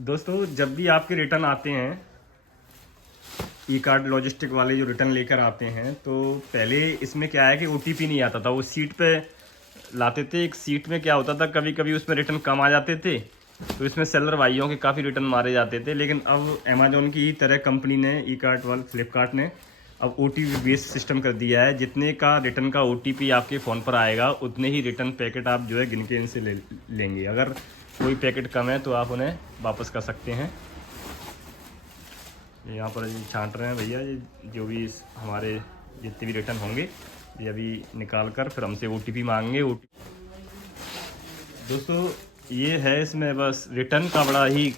दोस्तों जब भी आपके रिटर्न आते हैं, ई कार्ड लॉजिस्टिक वाले जो रिटर्न लेकर आते हैं, तो पहले इसमें क्या है कि ओटीपी नहीं आता था, वो सीट पे लाते थे। एक सीट में क्या होता था, कभी कभी उसमें रिटर्न कम आ जाते थे, तो इसमें सेलर भाइयों के काफ़ी रिटर्न मारे जाते थे। लेकिन अब अमेजोन की तरह कंपनी ने, ई कार्ड वाले फ्लिपकार्ट ने अब ओटीपी बेस्ड सिस्टम कर दिया है। जितने का रिटर्न का ओटीपी आपके फ़ोन पर आएगा, उतने ही रिटर्न पैकेट आप जो है गिन के इनसे लेंगे। अगर कोई पैकेट कम है तो आप उन्हें वापस कर सकते हैं। यहाँ पर ये छांट रहे हैं भैया, ये जो भी हमारे जितने भी रिटर्न होंगे ये अभी निकाल कर फिर हमसे ओटीपी मांगेंगे। दोस्तों ये है, इसमें बस रिटर्न का बड़ा ही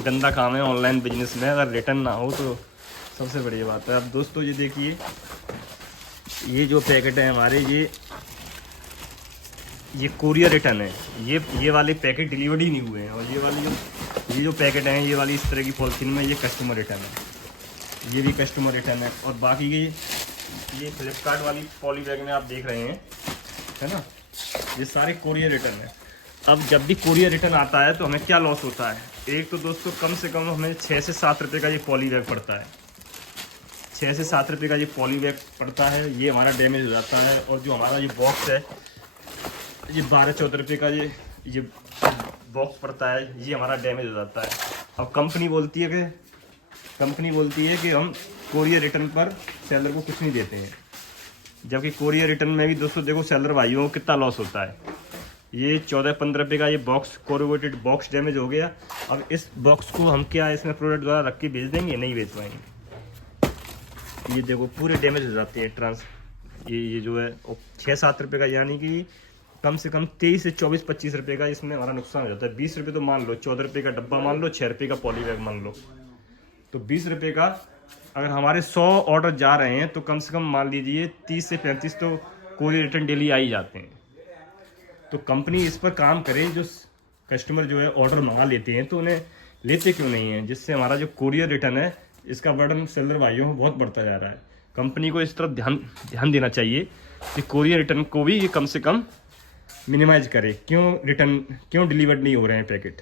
गंदा काम है ऑनलाइन बिजनेस में। अगर रिटर्न ना हो तो सबसे बढ़िया बात है। अब दोस्तों ये देखिए, ये जो पैकेट है हमारे, ये कोरियर रिटर्न है। ये वाले पैकेट डिलीवर्ड ही नहीं हुए हैं। और ये जो पैकेट हैं, ये वाली इस तरह की पॉलिथीन में, ये कस्टमर रिटर्न है। ये भी कस्टमर रिटर्न है। और बाकी ये फ्लिपकार्ट वाली पॉली बैग में आप देख रहे हैं, है ना, ये सारे कोरियर रिटर्न है। अब जब भी कोरियर रिटर्न आता है तो हमें क्या लॉस होता है? एक तो दोस्तों कम से कम हमें 6 से 7 रुपये का ये पॉली बैग पड़ता है। 6 से 7 रुपये का ये पॉली बैग पड़ता है। ये हमारा डैमेज हो जाता है। और जो हमारा ये बॉक्स है, ये 12-14 रुपये का ये बॉक्स पड़ता है, ये हमारा डैमेज हो जाता है। अब कंपनी बोलती है कि हम कोरियर रिटर्न पर सेलर को कुछ नहीं देते हैं। जबकि कोरियर रिटर्न में भी दोस्तों देखो सेलर भाइयों को कितना लॉस होता है। ये 14-15 रुपये का ये बॉक्स, कोरिगेटेड बॉक्स डैमेज हो गया। अब इस बॉक्स को हम क्या इसमें प्रोडक्ट द्वारा रख के बेच देंगे? नहीं बेच पाएंगे। ये देखो पूरे डैमेज हो जाते हैं ये जो है 6-7 रुपये का, यानी कि कम से कम 23 से 24-25 रुपये का इसमें हमारा नुकसान हो जाता है। 20 रुपये तो मान लो, 14 रुपये का डब्बा मान लो, 6 रुपये का पॉली बैग मान लो, तो 20 रुपये का अगर हमारे 100 ऑर्डर जा रहे हैं तो कम से कम मान लीजिए 30 से 35 तो कोई रिटर्न डेली आ ही जाते हैं। तो कंपनी इस पर काम करे, जो कस्टमर जो है ऑर्डर मंगा लेते हैं तो उन्हें लेते क्यों नहीं है, जिससे हमारा जो कोरियर रिटर्न है इसका बर्डन सेलर भाइयों को बहुत बढ़ता जा रहा है। कंपनी को इस तरफ ध्यान देना चाहिए कि कोरियर रिटर्न को भी ये कम से कम मिनिमाइज करे। क्यों डिलीवर्ड नहीं हो रहे हैं पैकेट?